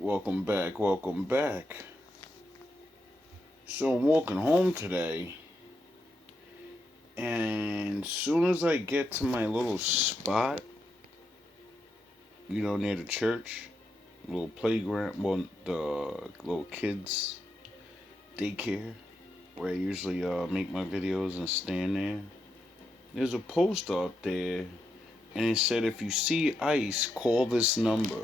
Welcome back, welcome back. So I'm walking home today, and as soon as I get to my little spot, near the church, little playground, well, the little kids daycare, where I usually make my videos and stand there. There's a poster up there, and it said, if you see ice, call this number.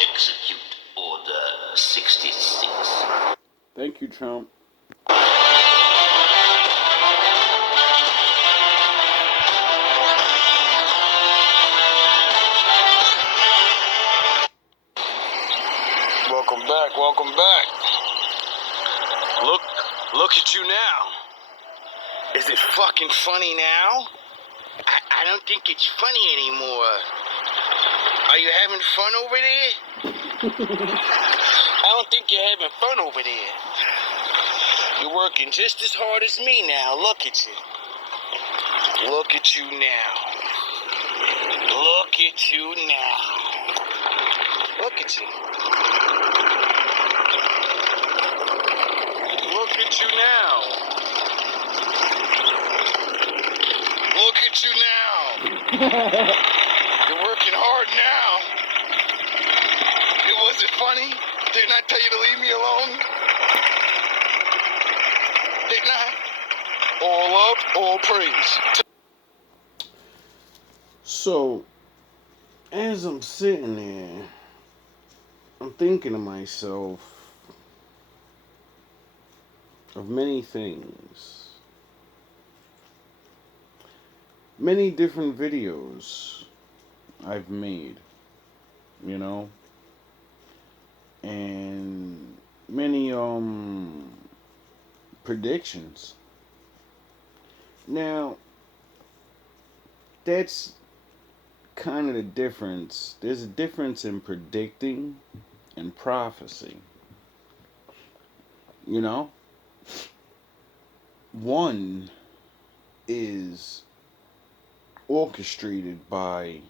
Execute Order 66. Thank you, Trump. Welcome back, welcome back. Look at you now. Is it fucking funny now? I don't think it's funny anymore. Are you having fun over there? I don't think you're having fun over there. You're working just as hard as me now. Look at you. Look at you now. Look at you now. Look at you. Look at you now. Look at you now. You're working hard now. It wasn't funny. Didn't I tell you to leave me alone? Didn't I? All love, all praise. So, as I'm sitting there, I'm thinking to myself of many things. Many different videos I've made, and many predictions. Now, that's kind of the difference. There's a difference in predicting and prophecy. One is orchestrated by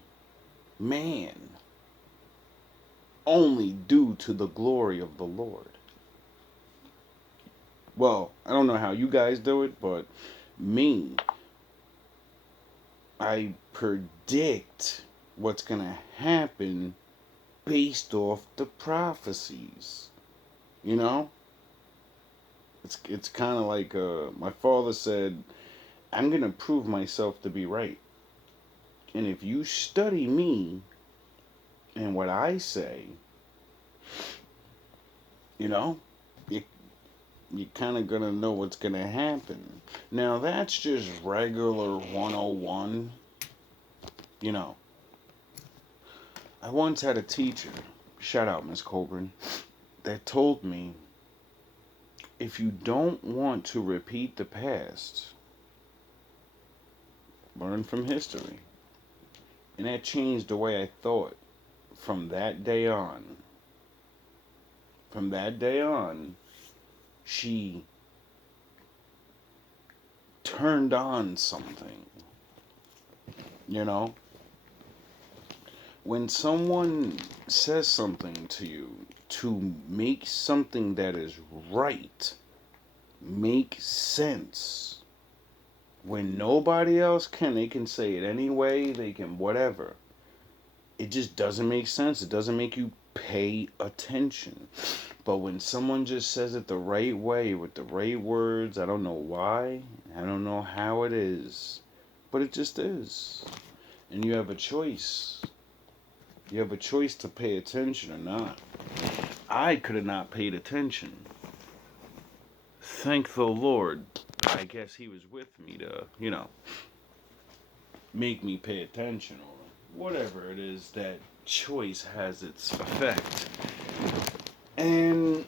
man only due to the glory of the Lord. Well, I don't know how you guys do it, but me, I predict what's going to happen based off the prophecies. It's kind of like my father said, I'm going to prove myself to be right. And if you study me and what I say, you're kind of going to know what's going to happen. Now, that's just regular 101. I once had a teacher, shout out Miss Colburn, that told me, if you don't want to repeat the past, learn from history. And that changed the way I thought from that day on. From that day on, she turned on something. When someone says something to you to make something that is right make sense, when nobody else can, they can say it anyway, they can whatever. It just doesn't make sense. It doesn't make you pay attention. But when someone just says it the right way with the right words, I don't know why, I don't know how it is, but it just is. And you have a choice. You have a choice to pay attention or not. I could have not paid attention. Thank the Lord. I guess he was with me to, make me pay attention or whatever it is that choice has its effect. And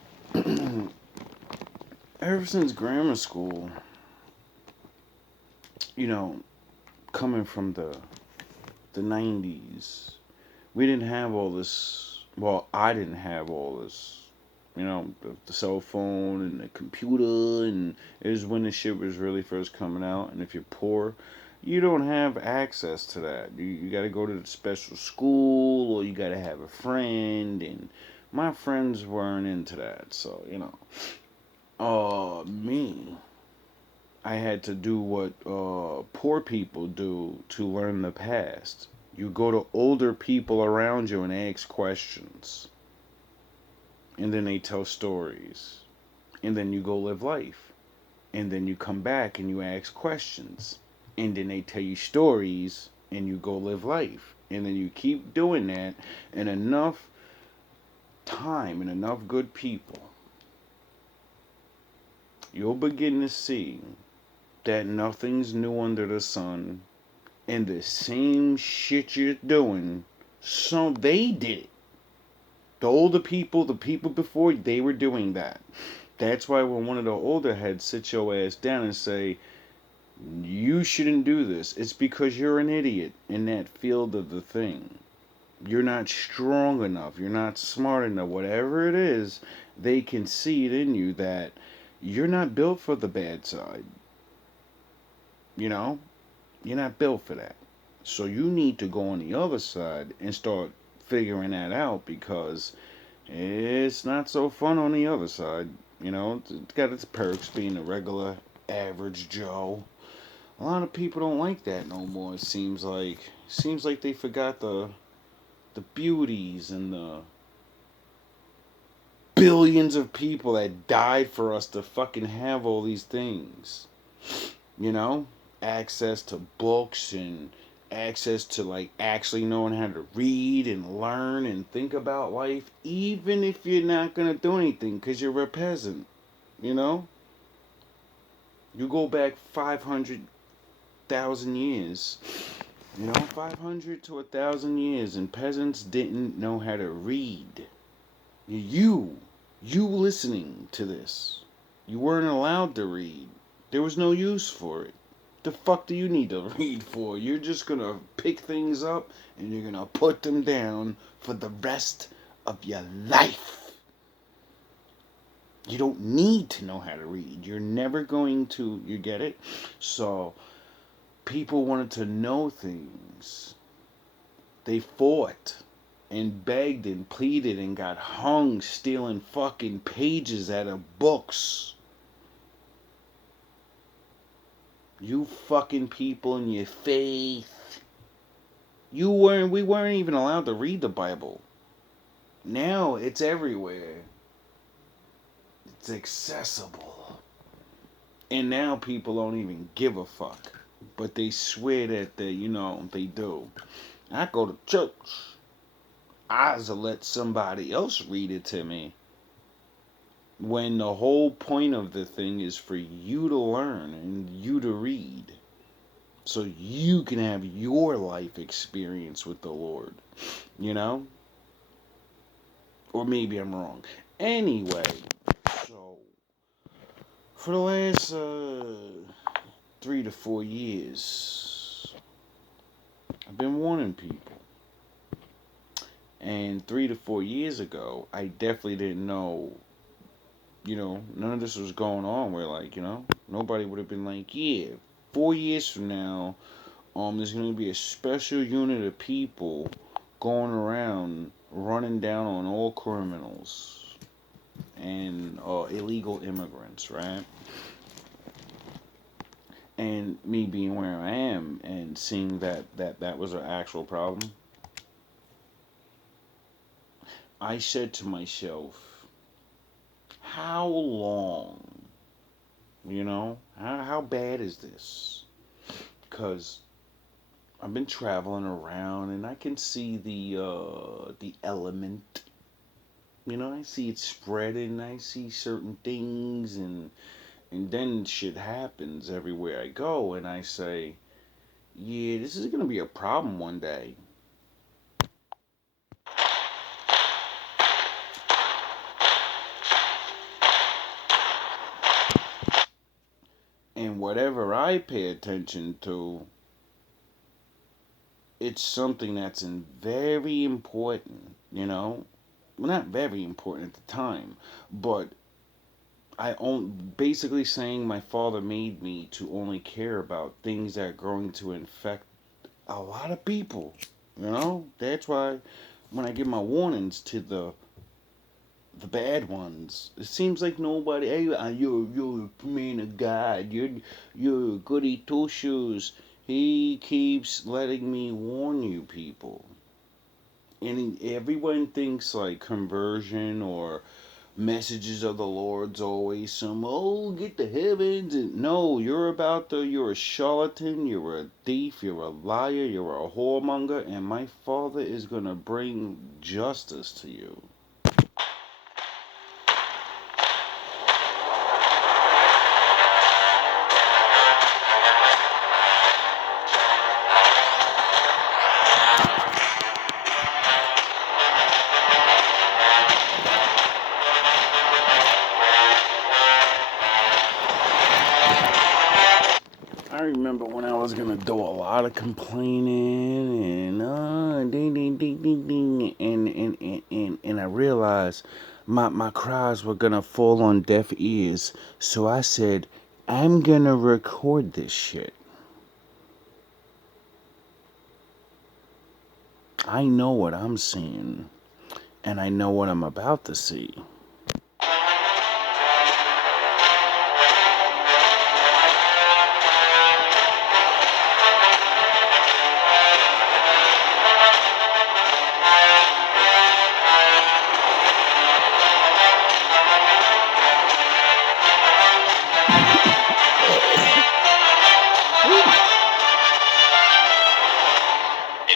ever since grammar school, you know, coming from the 90s, we didn't have all this. Well, I didn't have all this. The cell phone and the computer, and it was when the shit was really first coming out. And if you're poor, you don't have access to that. You got to go to the special school, or you got to have a friend. And my friends weren't into that, so me, I had to do what poor people do to learn the past. You go to older people around you and ask questions. And then they tell stories. And then you go live life. And then you come back and you ask questions. And then they tell you stories and you go live life. And then you keep doing that, and enough time and enough good people, you'll begin to see that nothing's new under the sun, and the same shit you're doing, so they did it. The older people, the people before, they were doing that. That's why when one of the older heads sit your ass down and say, you shouldn't do this, it's because you're an idiot in that field of the thing. You're not strong enough. You're not smart enough. Whatever it is, they can see it in you that you're not built for the bad side. You know? You're not built for that. So you need to go on the other side and start figuring that out, because it's not so fun on the other side. It's got its perks being a regular average Joe. A lot of people don't like that no more. It seems like they forgot the beauties and the billions of people that died for us to fucking have all these things. You know? Access to books and access to actually knowing how to read and learn and think about life, even if you're not gonna do anything because you're a peasant. You know? You go back 500,000 years. 500 to 1,000 years, and peasants didn't know how to read. You listening to this, you weren't allowed to read. There was no use for it. The fuck do you need to read for? You're just gonna pick things up and you're gonna put them down for the rest of your life. You don't need to know how to read. You're never going to, you get it? So, people wanted to know things. They fought and begged and pleaded and got hung stealing fucking pages out of books. You fucking people and your faith. We weren't even allowed to read the Bible. Now it's everywhere. It's accessible. And now people don't even give a fuck. But they swear that they do. I go to church. I let somebody else read it to me, when the whole point of the thing is for you to learn and you to read, so you can have your life experience with the Lord, or maybe I'm wrong. Anyway, so for the last 3 to 4 years, I've been warning people. And 3 to 4 years ago, I definitely didn't know, none of this was going on where, nobody would have been like, yeah, 4 years from now, there's going to be a special unit of people going around running down on all criminals and illegal immigrants, right? And me being where I am and seeing that was an actual problem, I said to myself, how long? You know, how bad is this? Because I've been traveling around and I can see the element. You know, I see it spreading. I see certain things, and then shit happens everywhere I go, and I say, yeah, this is gonna be a problem one day. And whatever I pay attention to, it's something that's very important. You know, well, not very important at the time, but basically saying my father made me to only care about things that are going to infect a lot of people. You know, that's why when I give my warnings to the bad ones, it seems like nobody. Hey, you're a man of God. You're goody two shoes. He keeps letting me warn you, people, and everyone thinks like conversion or messages of the Lord's always some get to heavens, and no, you're a charlatan, you're a thief, you're a liar, you're a whoremonger, and my father is gonna bring justice to you. I remember when I was gonna do a lot of complaining and ding ding ding ding ding, and I realized my cries were gonna fall on deaf ears, so I said, I'm gonna record this shit. I know what I'm seeing, and I know what I'm about to see.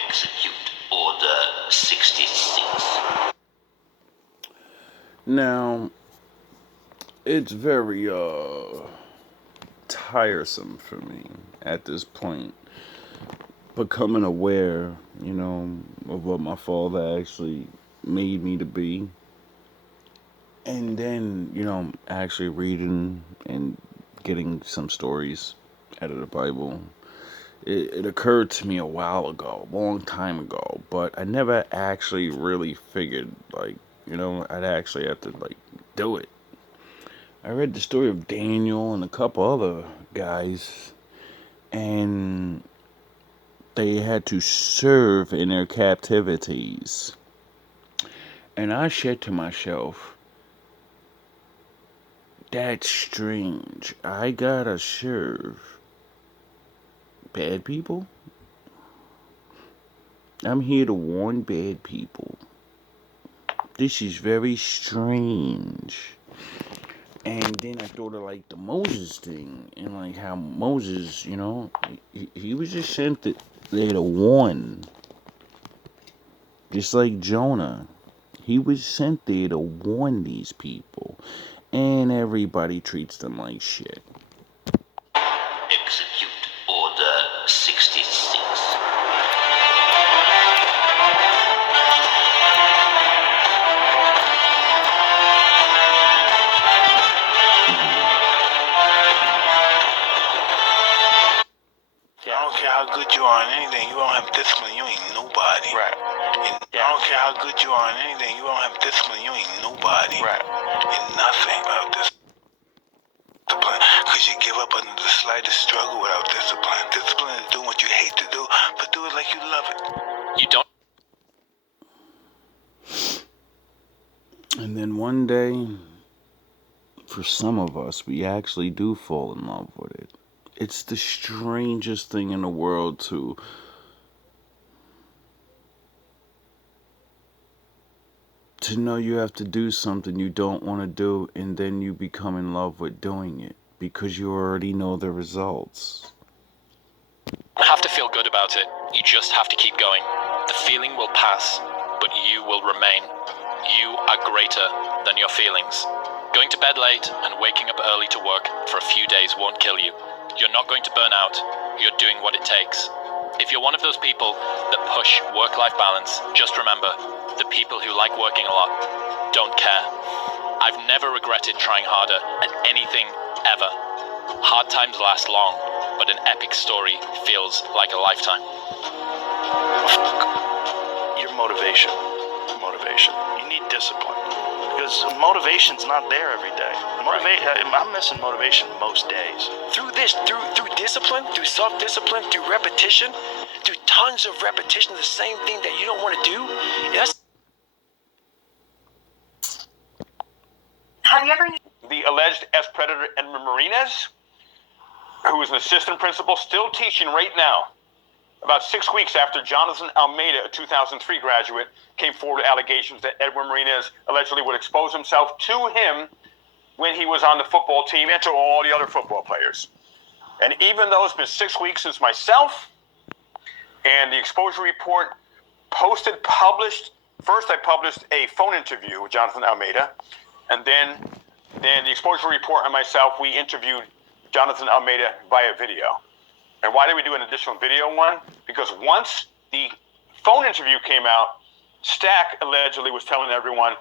Execute Order 66. Now, it's very tiresome for me at this point, becoming aware, you know, of what my father actually made me to be. And then, actually reading and getting some stories out of the Bible. It occurred to me a while ago, a long time ago, but I never actually really figured, like, I'd actually have to, like, do it. I read the story of Daniel and a couple other guys, and they had to serve in their captivities. And I said to myself, that's strange. I gotta serve bad people? I'm here to warn bad people. This is very strange. And then I thought of like the Moses thing, and like how Moses, he was just sent there to warn, just like Jonah. He was sent there to warn these people, and everybody treats them like shit. Execute Order 66. I don't care how good you are in anything, you don't have discipline, you ain't nobody. Right. And I don't care how good you are in anything, you don't have discipline, you ain't nobody. Right. And nothing without discipline. Because you give up under the slightest struggle without discipline. Discipline is doing what you hate to do, but do it like you love it. You don't. And then one day, for some of us, we actually do fall in love with it. It's the strangest thing in the world to know you have to do something you don't want to do, and then you become in love with doing it because you already know the results. You don't have to feel good about it. You just have to keep going. The feeling will pass, but you will remain. You are greater than your feelings. Going to bed late and waking up early to work for a few days won't kill you. You're not going to burn out. You're doing what it takes. If you're one of those people that push work-life balance, just remember, the people who like working a lot don't care. I've never regretted trying harder at anything ever. Hard times last long, but an epic story feels like a lifetime. Your motivation. You need discipline. Because motivation's not there every day. I'm missing motivation most days. Through discipline, through self-discipline, through repetition, through tons of repetition of the same thing that you don't want to do. That's Have you ever? The alleged ex-predator Edwin Martinez, who is an assistant principal, still teaching right now, about 6 weeks after Jonathan Almeida, a 2003 graduate, came forward with allegations that Edwin Martinez allegedly would expose himself to him when he was on the football team and to all the other football players. And even though it's been 6 weeks since myself and the exposure report published, first I published a phone interview with Jonathan Almeida, and then the exposure report on myself, we interviewed Jonathan Almeida via video. And why did we do an additional video one? Because once the phone interview came out, Stack allegedly was telling everyone,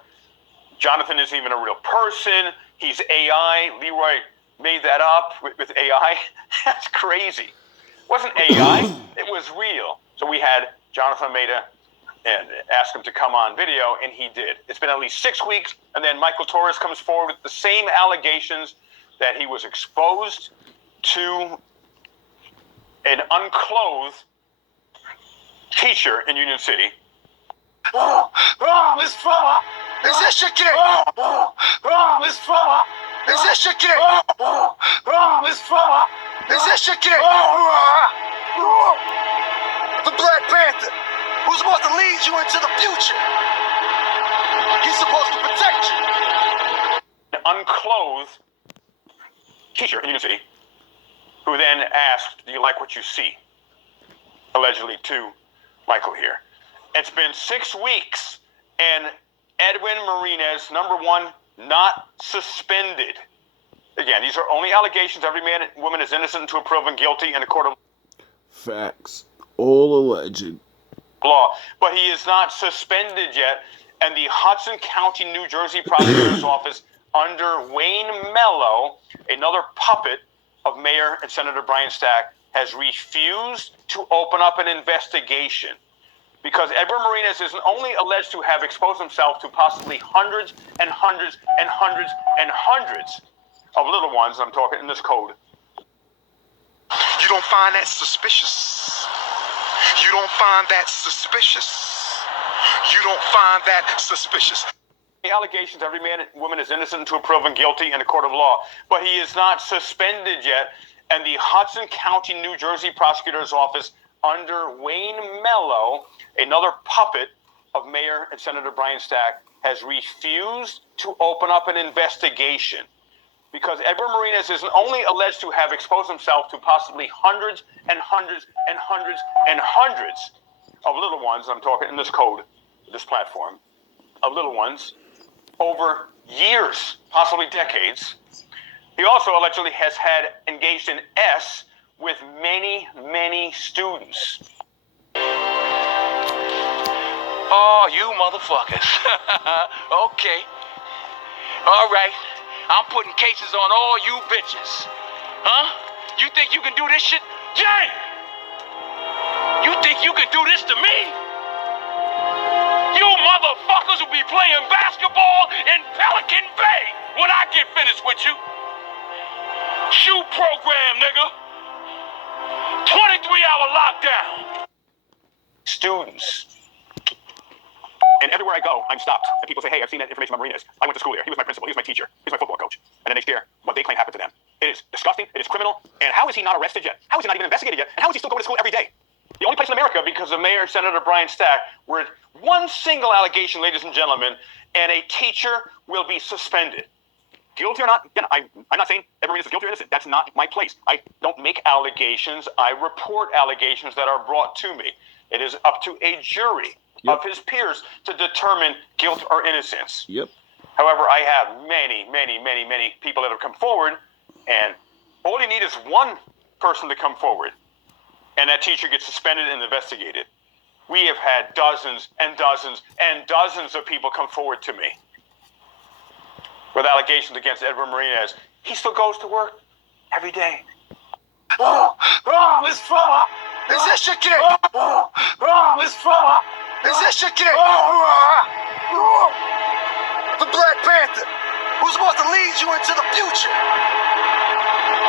Jonathan isn't even a real person. He's AI. Leroy made that up with AI. That's crazy. It wasn't AI. It was real. So we had Jonathan Almeida and asked him to come on video, and he did. It's been at least 6 weeks, and then Michael Torres comes forward with the same allegations that he was exposed to an unclothed teacher in Union City. Miss Fella! Is this your kid? Miss Fella! Is this your kid? Miss Fella! Is this your kid? The Black Panther, who's supposed to lead you into the future. He's supposed to protect you. An unclothed teacher in Union City, who then asked, do you like what you see? Allegedly to Michael here. It's been 6 weeks, and Edwin Martinez, number one, not suspended. Again, these are only allegations. Every man and woman is innocent until proven guilty in a court of Facts. All alleged. law. But he is not suspended yet, and the Hudson County, New Jersey Prosecutor's Office under Wayne Mello, another puppet of Mayor and Senator Brian Stack, has refused to open up an investigation because Edwin Martinez isn't only alleged to have exposed himself to possibly hundreds and hundreds and hundreds and hundreds of little ones. I'm talking in this code. You don't find that suspicious. You don't find that suspicious. You don't find that suspicious. The allegations, every man and woman is innocent until proven guilty in a court of law, but he is not suspended yet, and the Hudson County, New Jersey Prosecutor's Office under Wayne Mello, another puppet of Mayor and Senator Brian Stack, has refused to open up an investigation because Edwin Martinez isn't only alleged to have exposed himself to possibly hundreds and hundreds and hundreds and hundreds of little ones. I'm talking in this code, this platform, of little ones over years, possibly decades. He also allegedly has had engaged in S with many, many students. Oh, you motherfuckers. Okay. All right. I'm putting cases on all you bitches. Huh? You think you can do this shit? Jay! You think you can do this to me? You motherfuckers will be playing basketball in Pelican Bay when I get finished with you. Shoe program, nigga. 23-hour lockdown. Students. And everywhere I go, I'm stopped. And people say, hey, I've seen that information about Martinez. I went to school there. He was my principal. He was my teacher. He was my football coach. And then they share what they claim happened to them. It is disgusting. It is criminal. And how is he not arrested yet? How is he not even investigated yet? And how is he still going to school every day? The only place in America, because of Mayor and Senator Brian Stack, where one single allegation, ladies and gentlemen, and a teacher will be suspended. Guilty or not, again, I'm not saying everyone is guilty or innocent. That's not my place. I don't make allegations. I report allegations that are brought to me. It is up to a jury of his peers to determine guilt or innocence. Yep. However, I have many people that have come forward, and all you need is one person to come forward, and that teacher gets suspended and investigated. We have had dozens and dozens and dozens of people come forward to me with allegations against Edward Marinez. He still goes to work every day. Miss Fella! Is this your kid? Miss Fella! Is this your kid? The Black Panther, who's supposed to lead you into the future.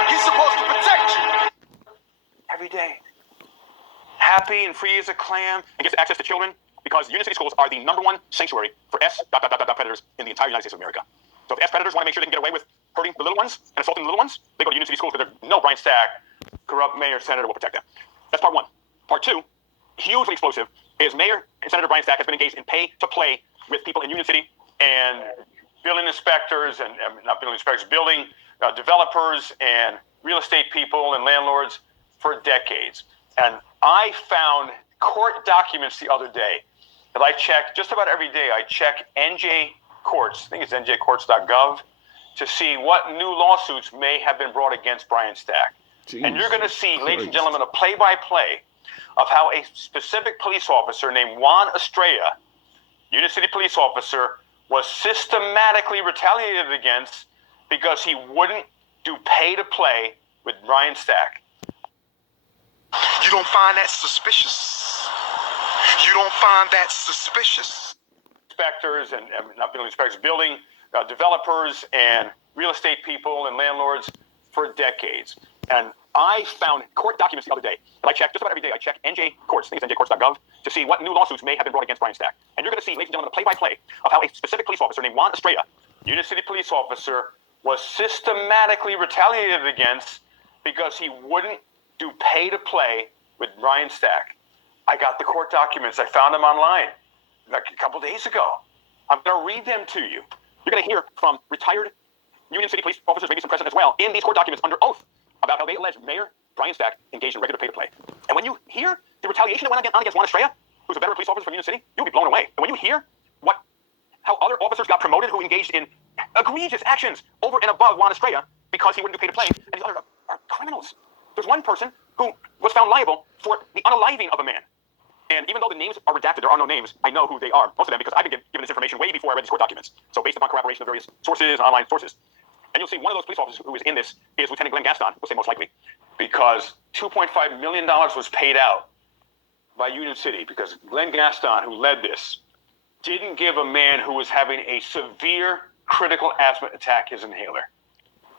He's supposed to protect you. Every day. Happy and free as a clam and gets access to children because Union City schools are the #1 sanctuary for predators in the entire United States of America. So if predators want to make sure they can get away with hurting the little ones and assaulting the little ones, they go to Union City schools because there's no Brian Stack, corrupt mayor, senator will protect them. That's part one. Part two, hugely explosive, is Mayor and Senator Brian Stack has been engaged in pay-to-play with people in Union City and building inspectors and not building inspectors, building developers and real estate people and landlords for decades. And I found court documents the other day that I check just about every day. I check NJ Courts, I think it's njcourts.gov, to see what new lawsuits may have been brought against Brian Stack. Jeez. And you're going to see, ladies and gentlemen, a play-by-play of how a specific police officer named Juan Estrella, Union City police officer, was systematically retaliated against because he wouldn't do pay-to-play with Brian Stack. You don't find that suspicious? You don't find that suspicious? Inspectors and not building inspectors, building developers and real estate people and landlords for decades. And I found court documents the other day that I check just about every day. I check NJ Courts, I think it's njcourts.gov, to see what new lawsuits may have been brought against Brian Stack. And you're going to see, ladies and gentlemen, a play-by-play of how a specific police officer named Juan Estrella, Union City police officer, was systematically retaliated against because he wouldn't do pay-to-play with Brian Stack. I got the court documents. I found them online like a couple days ago. I'm going to read them to you. You're going to hear from retired Union City police officers, maybe some president as well, in these court documents under oath about how they allege Mayor Brian Stack engaged in regular pay-to-play. And when you hear the retaliation that went on against Juan Estrella, who's a veteran police officer from Union City, you'll be blown away. And when you hear how other officers got promoted who engaged in egregious actions over and above Juan Estrella because he wouldn't do pay-to-play, and these others are criminals. There's one person who was found liable for the unaliving of a man. And even though the names are redacted, there are no names, I know who they are, most of them, because I've been given this information way before I read these court documents. So based upon corroboration of various sources, online sources. And you'll see one of those police officers who is in this is Lieutenant Glenn Gaston, we'll say most likely, because $2.5 million was paid out by Union City because Glenn Gaston, who led this, didn't give a man who was having a severe critical asthma attack his inhaler.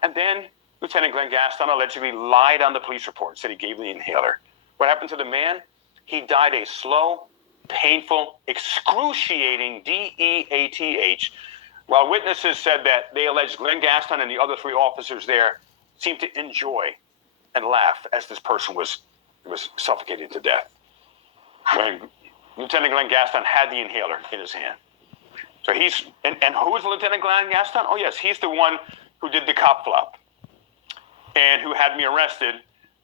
And then Lieutenant Glenn Gaston allegedly lied on the police report, said he gave the inhaler. What happened to the man? He died a slow, painful, excruciating DEATH, while witnesses said that they alleged Glenn Gaston and the other 3 officers there seemed to enjoy and laugh as this person was suffocated to death. When Lieutenant Glenn Gaston had the inhaler in his hand. So he's, and who is Lieutenant Glenn Gaston? Oh yes, he's the one who did the cop flop and who had me arrested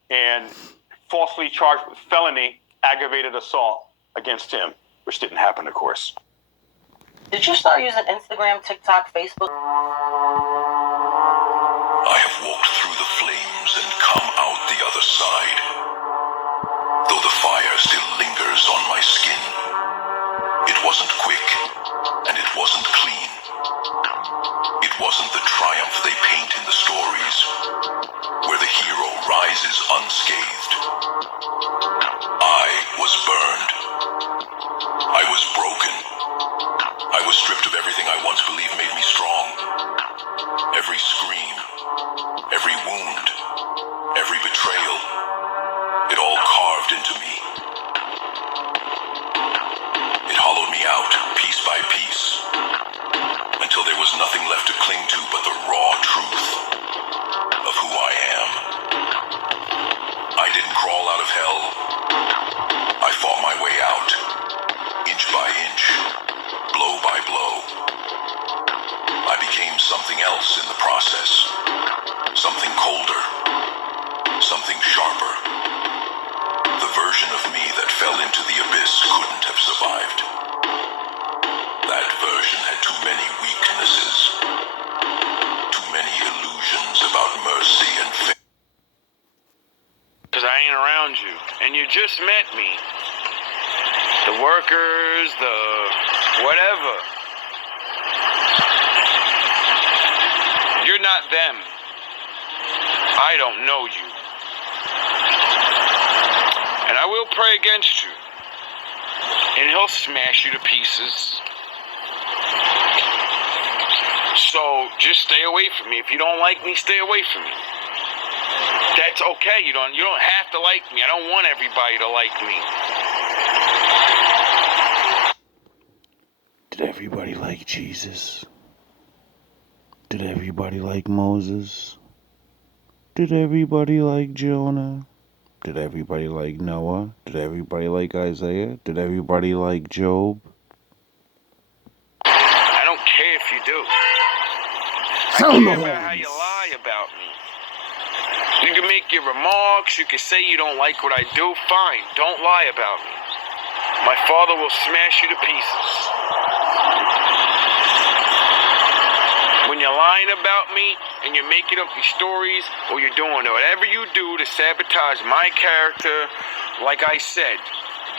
and falsely charged with felony aggravated assault against him, which didn't happen, of course. Did you start using Instagram, TikTok, Facebook? I have walked through the flames and come out the other side. Though the fire still lingers on my skin, it wasn't quick and it wasn't clean. It wasn't the triumph they paint in the stories, where the hero rises unscathed. I was burned. I was broken. I was stripped of everything I once believed made me strong. Every scream, every wound, every betrayal, it all carved into me. It hollowed me out, piece by piece, until there was nothing left to cling to but the raw truth of who I am. I didn't crawl out of hell. I fought my way out, inch by inch, blow by blow. something else in the process. Something colder. Something sharper. The version of me that fell into the abyss couldn't have survived. That version had too many weaknesses. Too many illusions about mercy and faith. Because I ain't around you. And you just met me. The workers, the whatever. You're not them. I don't know you. And I will pray against you. And he'll smash you to pieces. So just stay away from me. If you don't like me, stay away from me. That's okay. You don't have to like me. I don't want everybody to like me. Did everybody like Jesus? Did everybody like Moses? Did everybody like Jonah? Did everybody like Noah? Did everybody like Isaiah? Did everybody like Job? I don't care if you do. I care about how you lie about me. You can make your remarks, you can say you don't like what I do, fine, don't lie about me. My father will smash you to pieces. When you're lying about me and you're making up these stories or you're doing whatever you do to sabotage my character, like I said,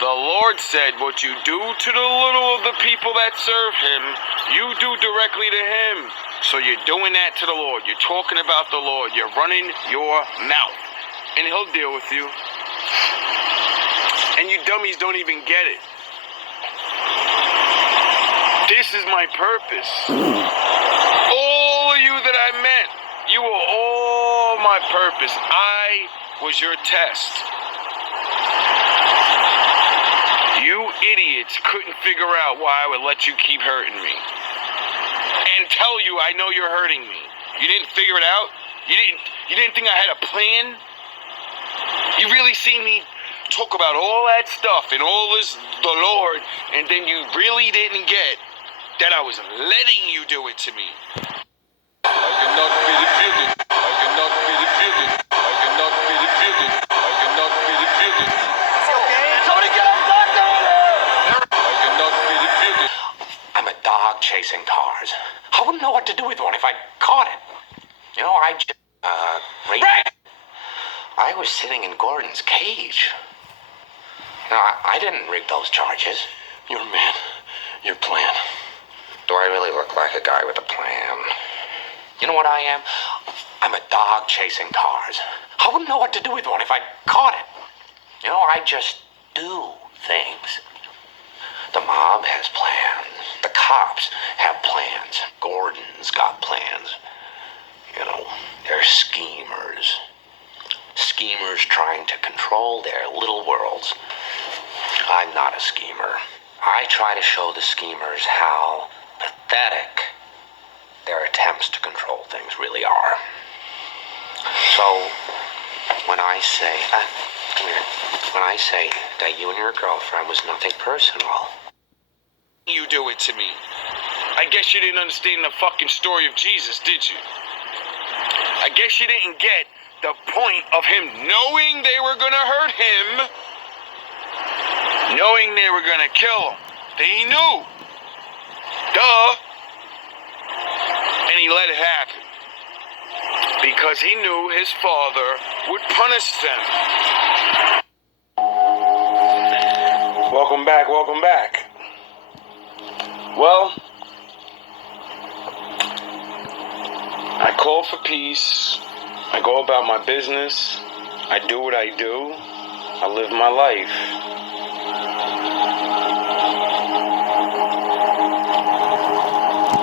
the Lord said what you do to the little of the people that serve him, you do directly to him. So you're doing that to the Lord. You're talking about the Lord. You're running your mouth. And he'll deal with you. And you dummies don't even get it. This is my purpose. All of you that I met, you were all my purpose. I was your test. You idiots couldn't figure out why I would let you keep hurting me. And tell you I know you're hurting me. You didn't figure it out? You didn't think I had a plan? You really see me talk about all that stuff and all this, the Lord, and then you really didn't get that I was letting you do it to me. I cannot be refuted. I cannot be refuted. I cannot be refuted. I cannot be refuted. Is he okay? Somebody get him back down there! I cannot be refuted. I'm a dog chasing cars. I wouldn't know what to do with one if I caught it. You know, I just, I was sitting in Gordon's cage. No, I didn't rig those charges. Your man, your plan. Do I really look like a guy with a plan? You know what I am? I'm a dog chasing cars. I wouldn't know what to do with one if I caught it. You know, I just do things. The mob has plans. The cops have plans. Gordon's got plans. You know, they're schemers. Schemers trying to control their little worlds. I'm not a schemer. I try to show the schemers how pathetic their attempts to control things really are. So, when I say, come here, when I say that you and your girlfriend was nothing personal. You do it to me. I guess you didn't understand the fucking story of Jesus, did you? I guess you didn't get the point of him knowing they were gonna hurt him, knowing they were gonna kill him. He knew. Duh. And he let it happen. Because he knew his father would punish them. Welcome back, welcome back. Well, I call for peace. I go about my business. I do what I do. I live my life.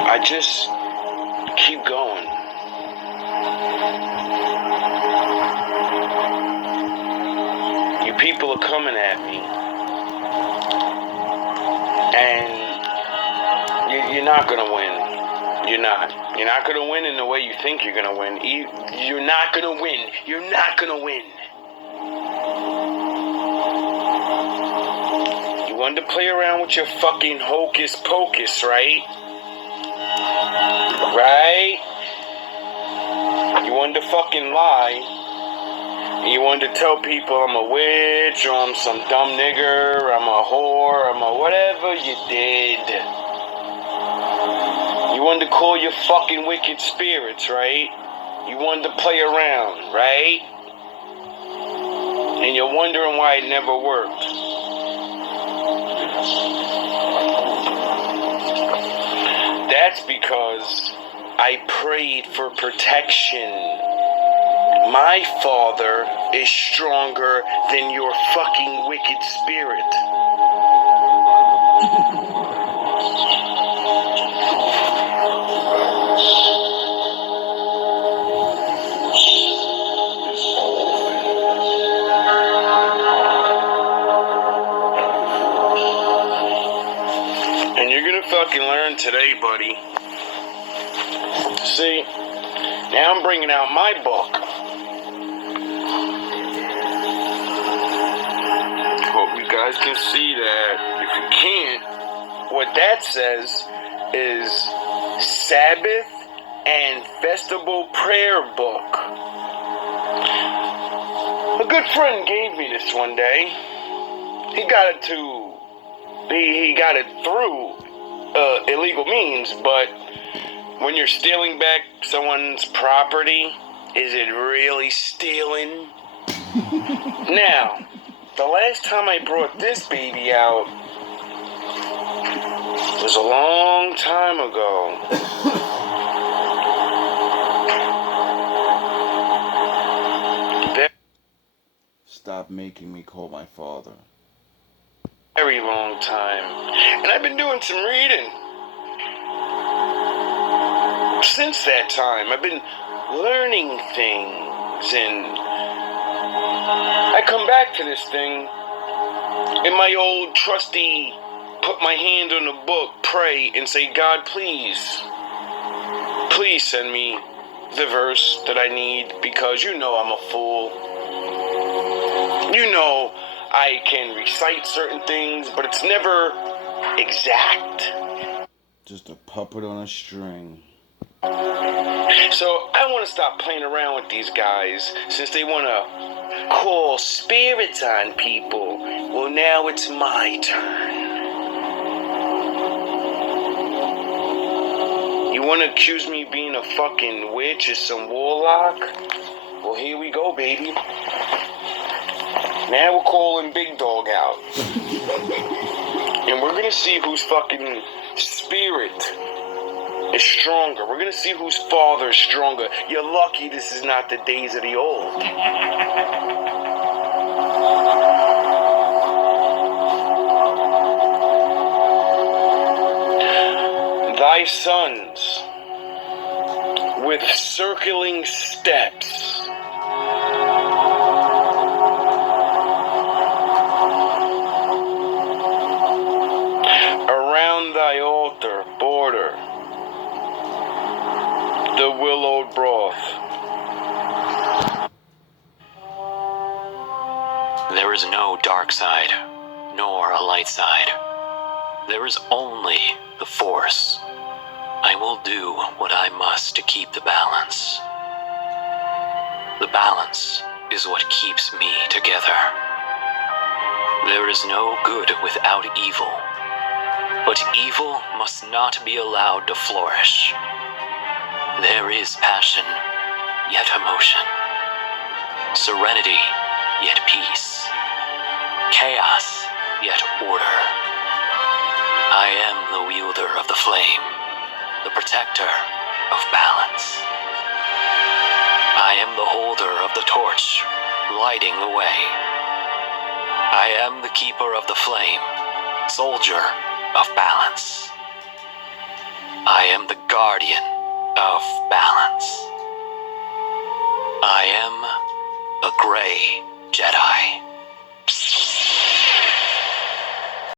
I just keep going. You people are coming at me. And you're not gonna win. You're not. You're not gonna win in the way you think you're gonna win. You're not gonna win. You're not gonna win. You wanted to play around with your fucking hocus pocus, right? Right? wanted to fucking lie. You wanted to tell people I'm a witch, or I'm some dumb nigger, or I'm a whore, I'm a whatever you did. You wanted to call your fucking wicked spirits, right? You wanted to play around, right? And you're wondering why it never worked. That's because I prayed for protection. My father is stronger than your fucking wicked spirit. And you're gonna fucking learn today, buddy. See, now I'm bringing out my book. Hope you guys can see that. If you can't, what that says is Sabbath and Festival Prayer Book. A good friend gave me this one day. He got it through illegal means, but when you're stealing back someone's property, is it really stealing? Now, the last time I brought this baby out was a long time ago. Stop making me call my father. Very long time. And I've been doing some reading. Since that time, I've been learning things, and I come back to this thing in my old trusty, put my hand on the book, pray, and say, God, please send me the verse that I need, because you know I'm a fool. You know I can recite certain things, but it's never exact. Just a puppet on a string. So I want to stop playing around with these guys, since they want to call spirits on people. Well, now it's my turn. You want to accuse me of being a fucking witch or some warlock? Well, here we go, baby. Now we're calling Big Dog out. And we're going to see whose fucking spirit is stronger. We're going to see whose father is stronger. You're lucky this is not the days of the old. Thy sons with circling steps around thy altar border the willowed broth. There is no dark side, nor a light side. There is only the Force. I will do what I must to keep the balance. The balance is what keeps me together. There is no good without evil, but evil must not be allowed to flourish. There is passion, yet emotion. Serenity, yet peace. Chaos, yet order. I am the wielder of the flame, the protector of balance. I am the holder of the torch, lighting the way. I am the keeper of the flame, soldier of balance. I am the guardian of balance. I am a gray Jedi.